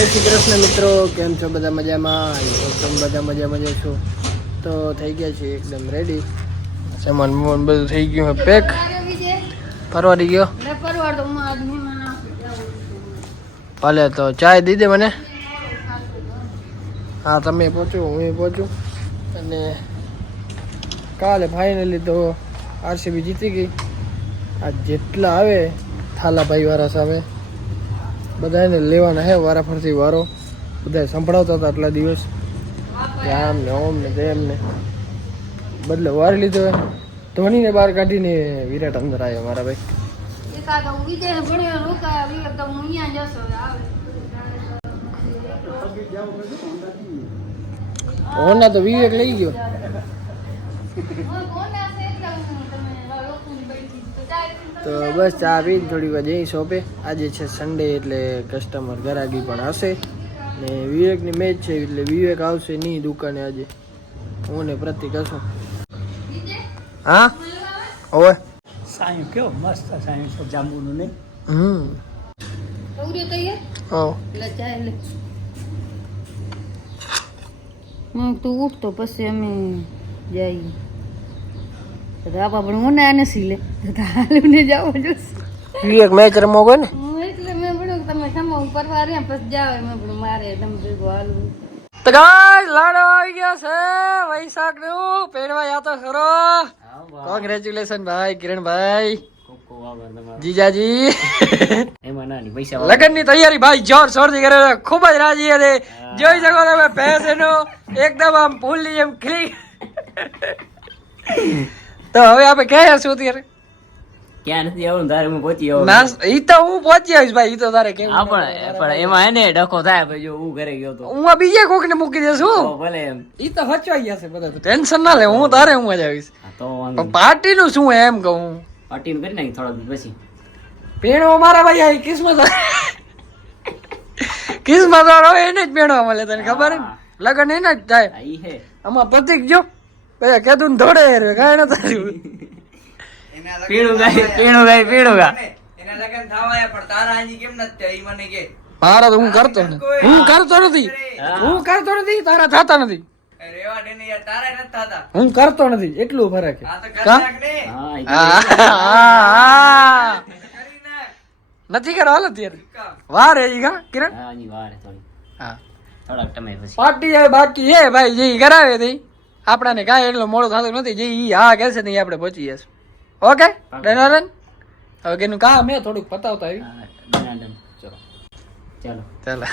શ્રી કૃષ્ણ મિત્રો, કેમ છો બધા? મજામાં? બધા મજામાં છો? તો થઈ ગયા છે એકદમ રેડી. સામાન બમાન બધું થઈ ગયું પેક. પરવાડી ગયો ભલે તો ચાય દીધે મને. હા, તમે પહોંચો, હું પહોંચું. અને કાલે ફાઇનલી તો આરસીબી જીતી ગઈ. આ જેટલા આવે થાલાભાઈ વાળા સામે બધાને લેવાના હે વારાફરતી વારો. બધા સંભળાવતા હતા આટલા દિવસ કે આમ ને ઓમ ને તેમ ને, બદલે વાર લીધો. ધોનીને બહાર કાઢીને વિરાટ અંદર આવ્યો મારા ભાઈ. હોના તો વિવેક લઈ ગયો. તો બસ ચા પી થોડી વાર જઈ શોપે. આજે છે સન્ડે એટલે કસ્ટમર ગરાગી પણ હશે. ને વિવેકની મેચ છે એટલે વિવેક આવશે નહીં દુકાને આજે. હું ને પ્રતિક હશું. હા ઓવે સાયું કેવો મસ્ત સાયું છે જાંબુનું નહીં. તું ઉઠતો પછી અમે જઈએ. રાપા પણ હું ના નથી લે હાલુને જાવ જોશે. વિવેક મેચ રમો ગયો ને એટલે મેં ભણ્યું તમે સમો પરવા રહ્યા પછી જાવ. મેં ભણ્યું મારે તમે ભેગું હાલવું. તો ગાઈસ લાડો આવી ગયા છે વૈશાખ નું. પેડવા યા તો ખરો. કોંગ્રેચ્યુલેશન ભાઈ કિરણભાઈ, જીજાજી. લગન ની તૈયારી ભાઈ જોરશોર થી કરે. ખૂબ જ રાજી હતી. જોઈ શકો તમે ભેંસ એનું એકદમ આમ ફૂલ ની જેમ ખીલી. તો હવે આપણે ક્યાં શું અત્યારે? ક્યાં નથી આવું તારે હું પહોંચી આવું. ના ઈ તો હું પહોંચી આવીશ ભાઈ. ઈ તો તારે કેવું પણ એમાં હે ને ડખો થાય ભાઈ. જો હું ઘરે ગયો તો હું આ બીજે કોક ને મૂકી દેશું. ભલે એમ ઈ તો હચવાઈ જશે બધા. ટેન્શન ના લે, હું તારે હું જ આવીશ. તો પાર્ટી નું શું એમ કહું. પાર્ટી કરી નાખી થોડા દિવસ પછી. પેણો મારા ભાઈ આ કિસ્મત કિસ્મત વાળો એને જ પેણવા મળે. તને ખબર હે ને? લગન એને જ થાય. આઈ હે આમાં પ્રતિક જો ભાઈ કેદું ધોડે રે કાંઈ ન થયું. પીણું ગા એના લગન થવાય પણ તારા આજી કેમ નથી થયા ઈ મને કે. મારા તો હું કરતો નથી. હું કરતો નથી તારા થતા નથી. રેવા દે ને યાર, તારા નથી થતા. હું કરતો નથી એટલું ફરક છે. આ તો કરી નાખ ને. હા કરી નાખ. નથી કરો હાલ અત્યારે વાર હે ઈ ગા કિરણ. હા ની વાર થોડી. હા થોડાક સમય પછી પાર્ટી હવે બાકી છે ભાઈ. જે ઈ કરાવે તે આપણાને કાંઈ એટલો મોડો થતો નથી. જે ઈ હા કહેશે ને ઈ આપણે પહોંચી જશું. Okay done. હવે કેનું કામ હે થોડુંક પતાવતા આવી. ચાલો ચાલો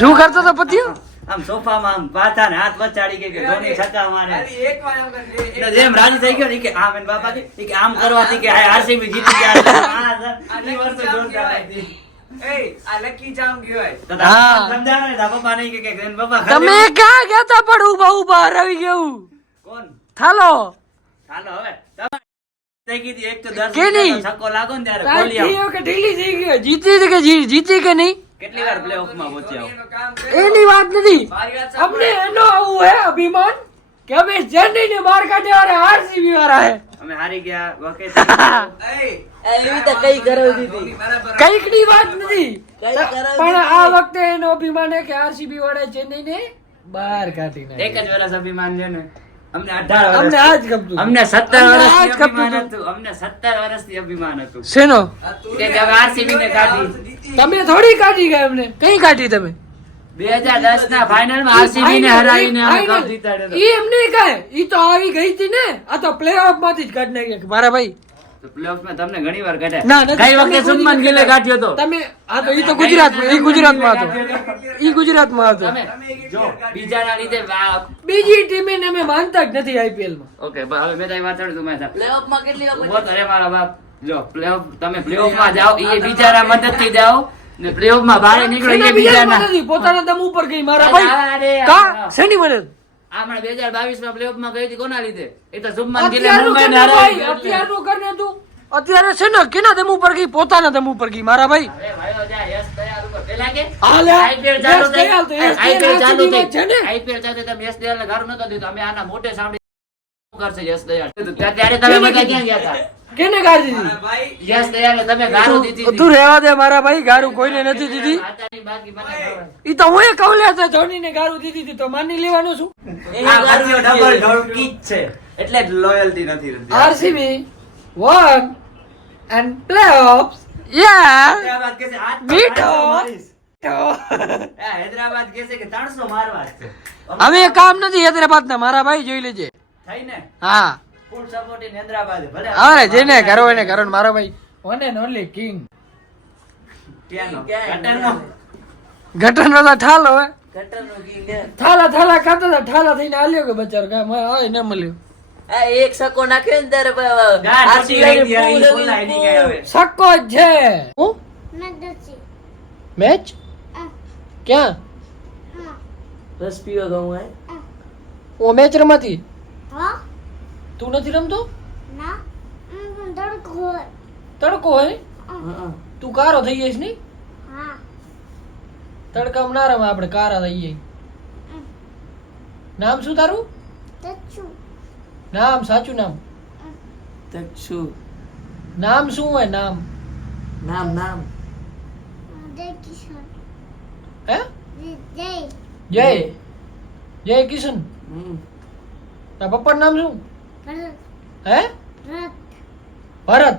શું કરતો તો પતિયો? આમ સોફામાં આમ પાછા ને હાથ વચાડી કે ધોની છક્કા મારે. ખાલી એક વાર આમ કરી. એમ રાજી થઈ ગયો ને કે આમ એન બાપા કે આમ કરવાથી કે આરસીબી જીતી ગયા. આ વર્ષો જોરદાર હતી. એય આ લકી જામ કહેવાય. તો સમજાવો ને બાપા નહીં કે એન બાપા તમે ક્યાં ગયા તા? પણ ઉભા ઉભા રવી ગયું. કોણ થાલો ચાલો હવે થઈ ગઈ એક તો 10 કેની? છક્કો લાગો ને ત્યારે ખોલિયા કે ઢીલી થઈ ગઈ. જીતી કે નહીં કેટલી વાર પ્લેઓફ માં પહોંચ્યા એનું કામ કરે. એની વાત નથી. મારી વાત અમને એનો આવું હે અભિમાન કે અમે ચેન્નઈ ને બહાર કાઢ્યા અને આરસીબી વાળા હે. અમે હારી ગયા વખતે એય એવી તો કઈ કરાવી દીધી. બરાબર. કઈક ની વાત નથી. પણ આ વખતે એનો અભિમાન હે કે આરસીબી વાળા ચેન્નઈ ને બહાર કાઢી એક નાખ્યા. જ વર્ષ અભિમાન છે ને. અમને 18 અમને વર્ષ આજ ગમતું. અમને 17 અમને આજ વર્ષથી ગમતું અભિમાન હતું. હતું. અમને 17 વર્ષથી અભિમાન હતું શેનો? આ તું કે ને હવે આરસીબી ને કાઢી. તમે થોડી કાઢી ગયા એમને. કઈ કાઢી તમે? 2010 ના ફાઇનલ માં આરસીબી ને હરાવીને અમે કપ જીતાડ્યો ઈ એમને કાંઈ. ઈ તો આવી ગઈ હતી ને. આ તો પ્લેઓફ માંથી જ કાઢી નાખ્યા મારા ભાઈ. તો પ્લેઓફ માં તમને ઘણી વાર ના, કાઢ્યા. નથી. ગઈ વખતે તમે શુભમન ગિલે કાઢ્યો તો તમે આ તો ઈ તો ગુજરાતમાં. ઈ ગુજરાતમાં હતો. ઈ ગુજરાતમાં હતો. તમે જો બીજાના લીધે બીજી ટીમે ને અમે માનતા જ નથી આઈપીએલ માં. ઓકે હવે મેં તારી વાત છોડી તું મેં પ્લેઓફ માં કેટલી વાર અરે મારા બાપ જો પ્લેઓફ તમે પ્લેઓફ માં જાઓ એ બિચારા મદદ થી જાઓ ને પ્લેઓફ માં બહાર નીકળો એ બીજાના નથી, પોતાના દમ ઉપર ગઈ મારા અરે, ભાઈ. અરે, કા શેની મદદ? આમણે 2022 માં પ્લેઓફ માં ગઈ હતી કોના લીધે? એ તો શુભમન ગિલે અત્યારનું મુંબઈ કરને ભાઈ, હરાવી. અત્યારનું કરને તું. અત્યારે છે ને કેના દમ ઉપર ગઈ? પોતાના દમ ઉપર ગઈ મારા ભાઈ. અરે ભાઈઓ જા યસ દયાલ ઉપર પેલા કે હાલે. આઈપીએલ ચાલુ યસ દયાલ તો યસ આઈપીએલ દયાલ ચાલુ આરસીબી માં છે ને. આઈપીએલ ચાલુ તમે યસ દયાલ ને ગારું નતો દીધું અમે આના મોટે સાંભળી કરશે યસ દયાલ ત્યારે તમે બધા ક્યાં ગયા હતા? કેને ગાર દીધી? ભાઈ યસ તૈયાર તમે ગારો દીધી હતી. તું રહેવા દે મારા ભાઈ, ગારું કોઈને નથી દીધી. આટાની બાકી મને ખબર. ઈ તો હું કહું લે તો ધોની ને ગારું દીધી હતી તો માની લેવાનું છું. આ પાછો ડબલ ઢોળકી જ છે એટલે લોયલ્ટી નથી રહેતી. RCB won and playoffs. Yeah. Hyderabad કહે છે આજ તો મીઠો. 300 મારીશ. હૈદરાબાદ કહે છે કે 300 મારવા જ છે. હવે એ કામ નથી હૈદરાબાદ ના મારા ભાઈ, જોઈ લેજે. થઈને હા ફૂલ સપોર્ટ ઇન હૈદરાબાદ ભલે અરે જેને કરો એને કરો ને મારો ભાઈ વન એન્ડ ઓનલી કિંગ. ક્યાંનો? ગટરનો? ગટરનો તો ઠાલો હે. ગટરનો king છે. થાલા થાલા ખાતો તો ઠાલા થઈને આલ્યો કે બચારો કામ આય ન મળ્યો. આ એક સકો નાખ્યો ને ત્યારે ગાંઠ તૂટી ગઈ હતી, હવે ઈ બોલાય નહીં કઈ હવે. સક્કો જ છે. હું મેચ ક્યાં? રસ પીવો તો હું હું મેચ રમાતી. તું નથી રમતો? તડકો હોય તું કારો થઈ જઈશ ની. તડકામાં ના રમે આપણે, કારા થઈ જઈએ. નામ શું તારું? નામ સાચું નામ તક્ષુ નામ શું હોય? નામ નામ હે? જય જય કિશન. તારા પપ્પાનું નામ શું? હે? ભરત.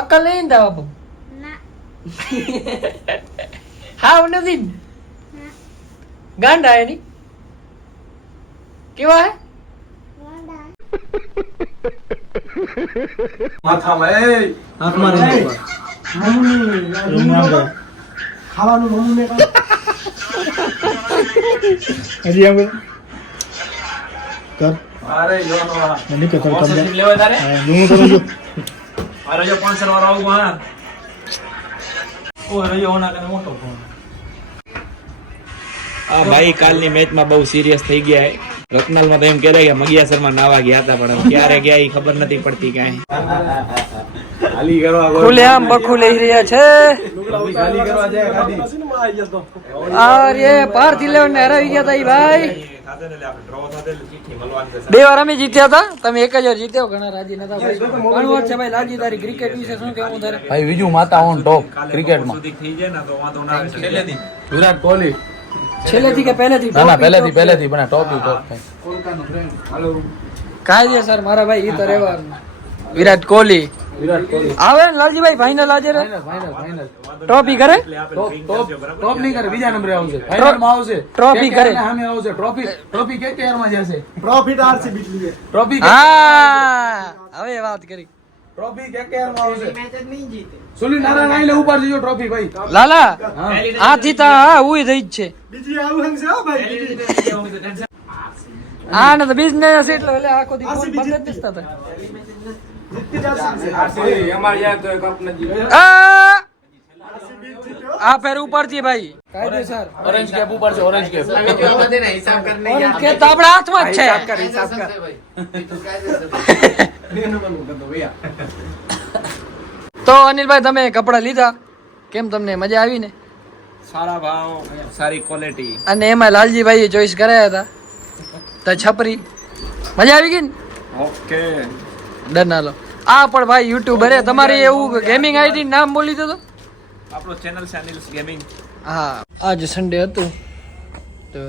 અક્કલ નહીં ને તારા બાપુ? હાવ નથી ને? ગાંડા એની કેવા હે? ભાઈ કાલની મેચમાં બહુ સિરિયસ થઈ ગયા. રત્નાલમાં તો એમ કહેવાય કે મગિયાસરમાં નાવા ગયા હતા, પણ હવે ક્યારે ગયા એ ખબર નથી પડતી કાંઈ. ખુલ્લેઆમ બખુ લઈ રહ્યા છે. અરે પાર્થ 11 ને હરાવી ગયા હતા ઈ ભાઈ. 2 વાર અમે જીત્યા હતા, તમે 1 જ વાર જીત્યો. ઘણા રાજી નતા ભાઈ. ઘણું વાત છે ભાઈ. લાજી તારી ક્રિકેટ વિશે શું કહેવું તારે? ભાઈ બીજું માતા ઓન ટોપ ક્રિકેટમાં થઈ જાય ને તો વાંધો ના આવે. વિરાટ કોહલી. છેલ્લેથી કે પહેલેથી? ના ના પહેલેથી બના ટોપ ટોપ. કાયદેસર મારા ભાઈ ઈ તો રહેવાનું. વિરાટ કોહલી આવે ને લાલજીભાઈ ફાઇનલ આજે રે. ટ્રોફી કરે? ટોપ નહીં કરે, બીજા નંબરે આવશે. ફાઇનલમાં આવશે. ટ્રોફી કરે. સામે આવશે. ટ્રોફી KKR માં જશે. ટ્રોફી હા હવે વાત કરી. ટ્રોફી KKR માં આવશે. સુનિલ નારાયણ આઈને ઉપર જજો ટ્રોફી ભાઈ. લાલા આથી તા હા ઉઈ થઈ જ છે. આ ને તો બિઝનેસ એટલે આખો દી ફોન બંધ જ નસતા હતા. આ ફેર ઉપર થી ભાઈ કાયદેસર ઓરેન્જ કેપ ઉપર છે. ઓરેન્જ કેપ કે તો આપણા હાથમાં જ છે. તો અનિલભાઈ તમે કપડા લીધા, કેમ તમને મજા આવી ને? સારા ભાવ, સારી ક્વોલિટી. અને એમાં લાલજીભાઈએ ચોઈસ કરાયા હતા તો છપરી. મજા આવી ગઈ ને? ઓકે. ડન હાલો. આ પણ ભાઈ યુટ્યુબર હે. તમારી એવું ગેમિંગ આઈડી નામ બોલી દો તો. આપણો ચેનલ છે અનિલ્સ ગેમિંગ. હા આજ સન્ડે હતું તો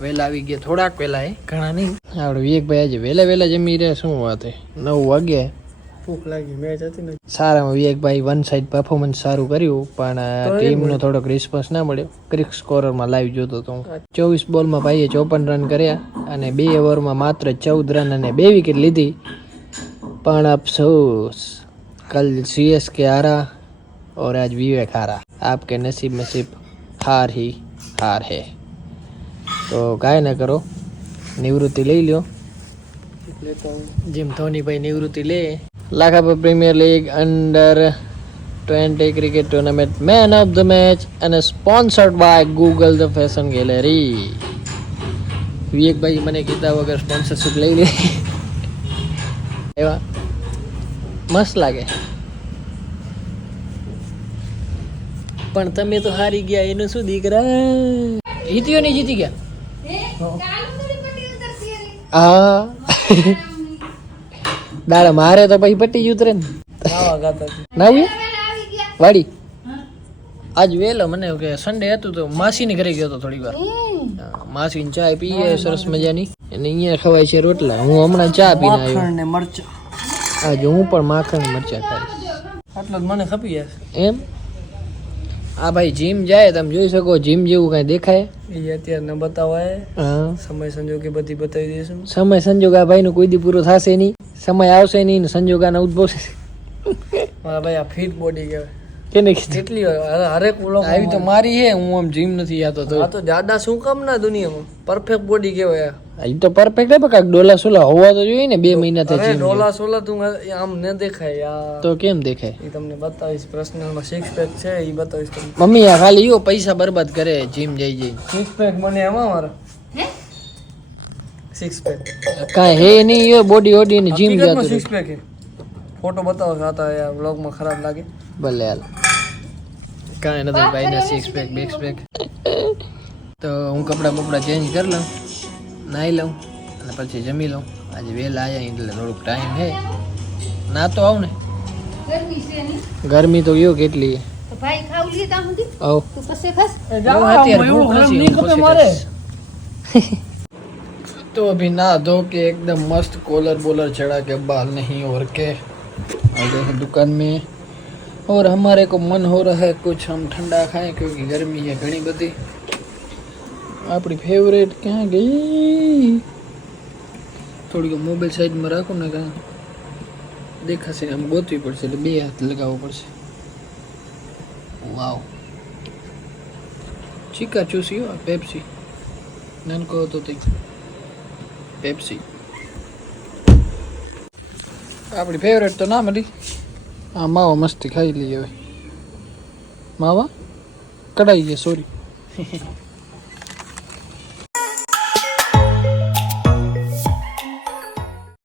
વહેલા આવી ગયા, થોડાક વહેલા ઘણા નહીં. આપણે વિવેકભાઈ આજે વહેલા જમી રહ્યા. શું વાત હે, 9 વાગ્યા. ભૂખ લાગી, મેચ હતી ને. સારામાં વિવેકભાઈ વન સાઈડ પરફોર્મન્સ સારું કર્યું, પણ ટીમનો થોડોક રિસ્પોન્સ ના મળ્યો. ક્રિક સ્કોરરમાં લાઈવ જોતો તો હું. 24 બોલમાં ભાઈએ 54 રન કર્યા અને 2 ઓવરમાં માત્ર 14 રન અને 2 વિકેટ લીધી. પણ અફસોસ કલ CSK हारा और आज विवेक हारा. आपके नसीब में सिर्फ हार ही हार है. तो काय ना करो, निवृत्ति ले लो. जिम धोनी भाई निवृत्ति ले. Lakhapur premier league under twenty cricket tournament man of the match and sponsored by Google the Fashion Gallery. વિવેકભાઈ મને કીધા વગર સ્પોન્સરશિપ લઈ લે. એવા મસ્ત લાગે. પણ તમે તો હારી ગયા, એનું શું દીકરા? જીત્યો નહીં જીતી ગયા? હા દાડા મારે તો પછી પટી ઉતરે ને નાવા ગાતા નાવું વાડી આજ વેલો મને એવું કે સન્ડે હતું તો માસીની ઘરે ગયો હતો થોડી વાર માસીની ચા પીએ સરસ મજાની અને અહીંયા ખવાય છે રોટલા હું હમણાં ચા પીને આવ્યો ને મરચા આજે હું પણ માખણ મરચા ખાઈશ આટલો જ મને ખપી જાય એમ આ ભાઈ જીમ જાય તમે જોઈ શકો જીમ જેવું કઈ દેખાય એ અત્યારે ન બતાવાય હા સમય સંજોગે બધી બતાવી દઈશું સમય સંજોગ આ ભાઈ નું કોઈ દી પૂરો થશે નહીં સમય આવશે નહીં ને સંજોગાના ઉદ્ભવશે મારા ભાઈ આ ફિટ બોડી કહેવાય કેને કીધું કેટલી હરેક વ્લોગ આવી તો મારી હે હું આમ જીમ નથી જાતો તો આ તો જાડા શું કામ ના દુનિયામાં પરફેક્ટ બોડી કહેવાય એ તો પરફેક્ટ હે કાક ડોલા સોલા હોવા તો જોઈએ ને 2 મહિના થી અરે જીમ ડોલા સોલા તું આમ ન દેખાય યાર તો કેમ દેખાય એ તમને બતાવીશ પર્સનલમાં સિક્સ પેક છે એ બતાવીશ તમને મમ્મી આ ખાલી યો પૈસા બરબાદ કરે જીમ જઈ જઈ સિક્સ પેક મને એમાં મારા સિક્સ પેક કાંઈ હે નહીં યો બોડી ઓડી ને જીમ જાતું સિક્સ પેક હે ફોટો બતાવો ખાતા યાર વ્લોગમાં ખરાબ લાગે ભલે હાલ કાંઈ નથી ભાઈના સિક્સ પેક બેક્સ પેક તો હું કપડાં બપડા ચેન્જ કરી લઉં નાહી લઉં અને પછી જમી લઉં આજે વહેલા આવ્યા એટલે થોડુંક ટાઈમ હે ના તો આવ ને ગરમી છે ની ગરમી તો યો કેટલી હે તો ભાઈ ખાવ લી તા સુધી આવ તું પછી ખાસ અત્યારે ભૂખ નથી હું પછી ખાઈશ. तो अभी नहा धो के एकदम मस्त कॉलर बोलर चढ़ा के बाल नहीं और के आ गए हैं दुकान में और हमारे को मन हो रहा है कुछ हम ठंडा खाएं क्योंकि गर्मी है घनी बधी अपनी फेवरेट क्या गई थोड़ी मोबाइल साइड में રાખો ને કાં દેખાશે આમ ગોતવી પડશે એટલે 2 હાથ લગાવવો પડશે વાવ ચીકા ચૂસી હો પેપ્સી નાનકો હતો તે પેપ્સી આપણી ફેવરેટ તો ના મળી આ માવા મસ્તી ખાઈ લઈએ હવે માવા કઢાઈ ગયા સોરી